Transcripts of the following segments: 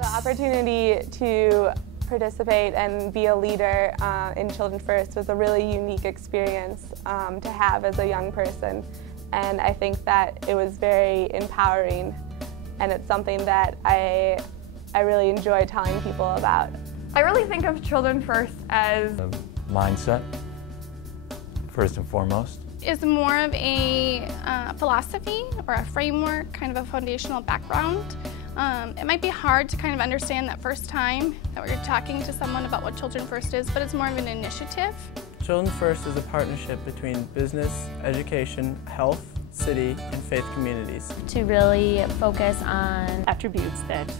The opportunity to participate and be a leader in Children First was a really unique experience to have as a young person, and I think that it was very empowering, and it's something that I really enjoy telling people about. I really think of Children First as a mindset, first and foremost. It's more of a philosophy or a framework, kind of a foundational background. It might be hard to kind of understand that first time that we're talking to someone about what Children First is, but it's more of an initiative. Children First is a partnership between business, education, health, city, and faith communities. To really focus on attributes that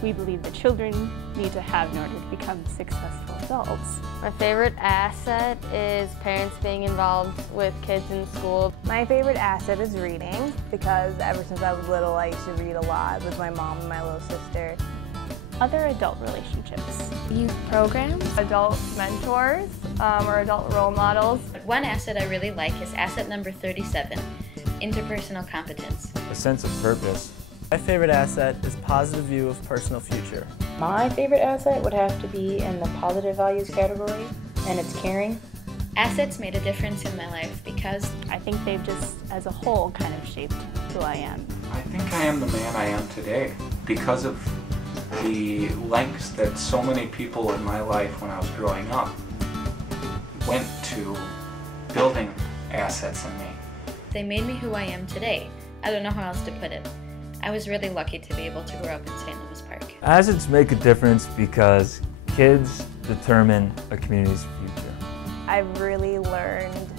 we believe that children need to have in order to become successful adults. My favorite asset is parents being involved with kids in school. My favorite asset is reading, because ever since I was little I used to read a lot with my mom and my little sister. Other adult relationships. Youth programs. Adult mentors or adult role models. One asset I really like is asset number 37, interpersonal competence. A sense of purpose. My favorite asset is positive view of personal future. My favorite asset would have to be in the positive values category, and it's caring. Assets made a difference in my life because I think they've just, as a whole, kind of shaped who I am. I think I am the man I am today because of the lengths that so many people in my life when I was growing up went to building assets in me. They made me who I am today. I don't know how else to put it. I was really lucky to be able to grow up in St. Louis Park. Assets make a difference because kids determine a community's future. I've really learned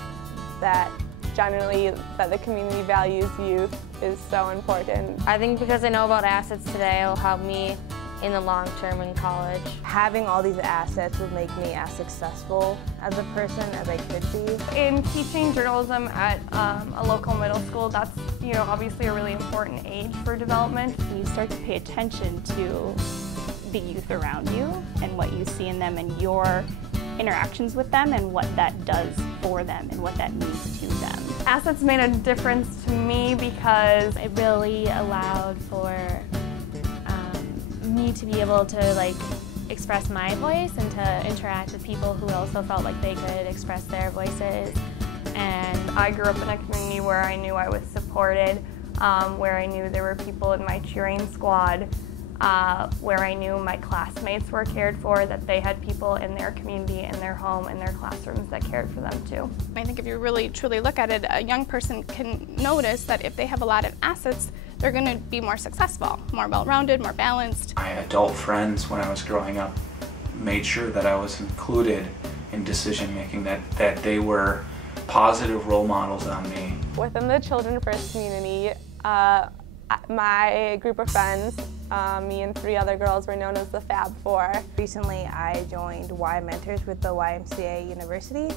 that generally that the community values youth is so important. I think because I know about assets today, it'll help me in the long term in college. Having all these assets would make me as successful as a person as I could be. In teaching journalism at a local middle school, that's obviously a really important age for development. You start to pay attention to the youth around you and what you see in them and your interactions with them and what that does for them and what that means to them. Assets made a difference to me because it really allowed for me to be able to express my voice and to interact with people who also felt like they could express their voices. And I grew up in a community where I knew I was supported, where I knew there were people in my cheering squad, where I knew my classmates were cared for, that they had people in their community, in their home, in their classrooms that cared for them too. I think if you really truly look at it, a young person can notice that if they have a lot of assets, they're going to be more successful, more well-rounded, more balanced. My adult friends when I was growing up made sure that I was included in decision making, that they were positive role models on me. Within the Children First community, my group of friends, me and 3 other girls, were known as the Fab Four. Recently I joined Y Mentors with the YMCA University,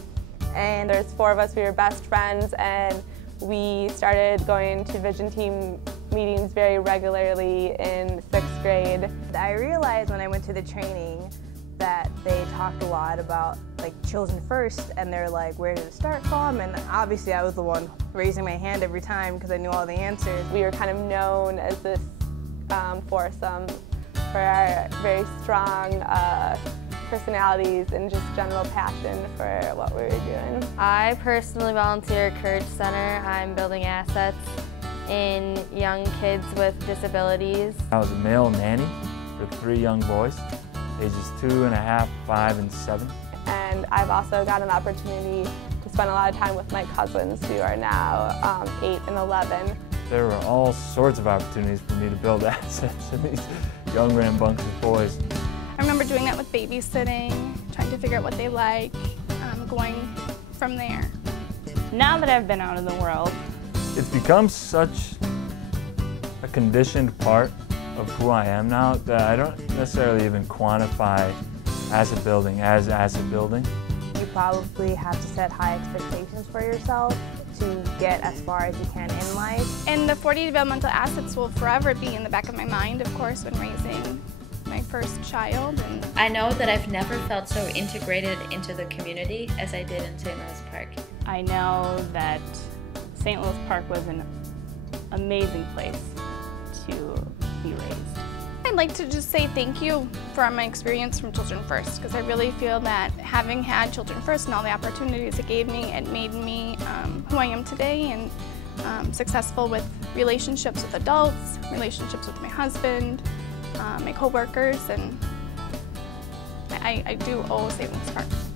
and there's 4 of us. We were best friends, and we started going to Vision Team meetings very regularly in 6th grade. I realized when I went to the training that they talked a lot about Children First, and they're like, where did it start from? And obviously I was the one raising my hand every time because I knew all the answers. We were kind of known as this foursome for our very strong personalities and just general passion for what we were doing. I personally volunteer at Courage Center. I'm building assets in young kids with disabilities. I was a male nanny for 3 young boys, ages 2.5, 5, and 7. And I've also got an opportunity to spend a lot of time with my cousins who are now 8 and 11. There were all sorts of opportunities for me to build assets in these young rambunctious boys. I remember doing that with babysitting, trying to figure out what they like, going from there. Now that I've been out in the world, it's become such a conditioned part of who I am now that I don't necessarily even quantify asset building as asset building. You probably have to set high expectations for yourself to get as far as you can in life. And the 40 developmental assets will forever be in the back of my mind, of course, when raising my first child. And I know that I've never felt so integrated into the community as I did in St. Louis Park. I know that St. Louis Park was an amazing place to be raised. I I'd like to just say thank you for my experience from Children First, because I really feel that having had Children First and all the opportunities it gave me, it made me who I am today, and successful with relationships with adults, relationships with my husband, my coworkers, and I do owe Salem Sparks.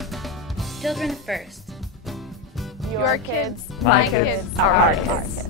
Children First. Your kids, my kids, our kids. kids.